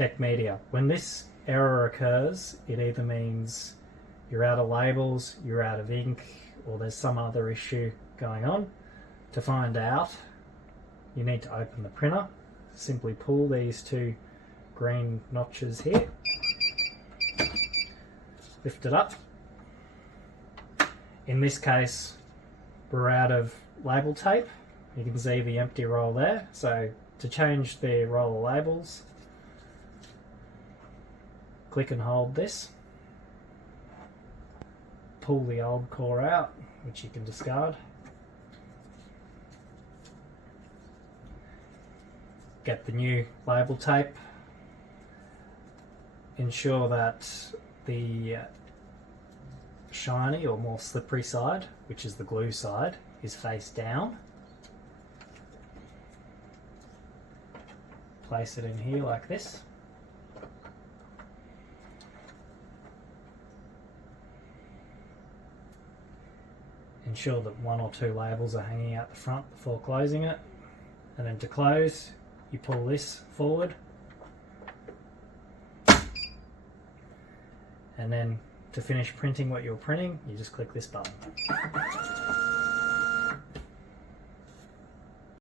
check media. When this error occurs, it either means you're out of labels, you're out of ink, or there's some other issue going on. To find out, you need to open the printer. Simply pull these two green notches here, lift it up. In this case, we're out of label tape. You can see the empty roll there. So to change the roll of labels, click and hold this. Pull the old core out, which you can discard. Get the new label tape. Ensure that the shiny or more slippery side, which is the glue side, is face down. Place it in here like this. Ensure that one or two labels are hanging out the front before closing it. And then to close, you pull this forward. And then to finish printing what you're printing, you just click this button.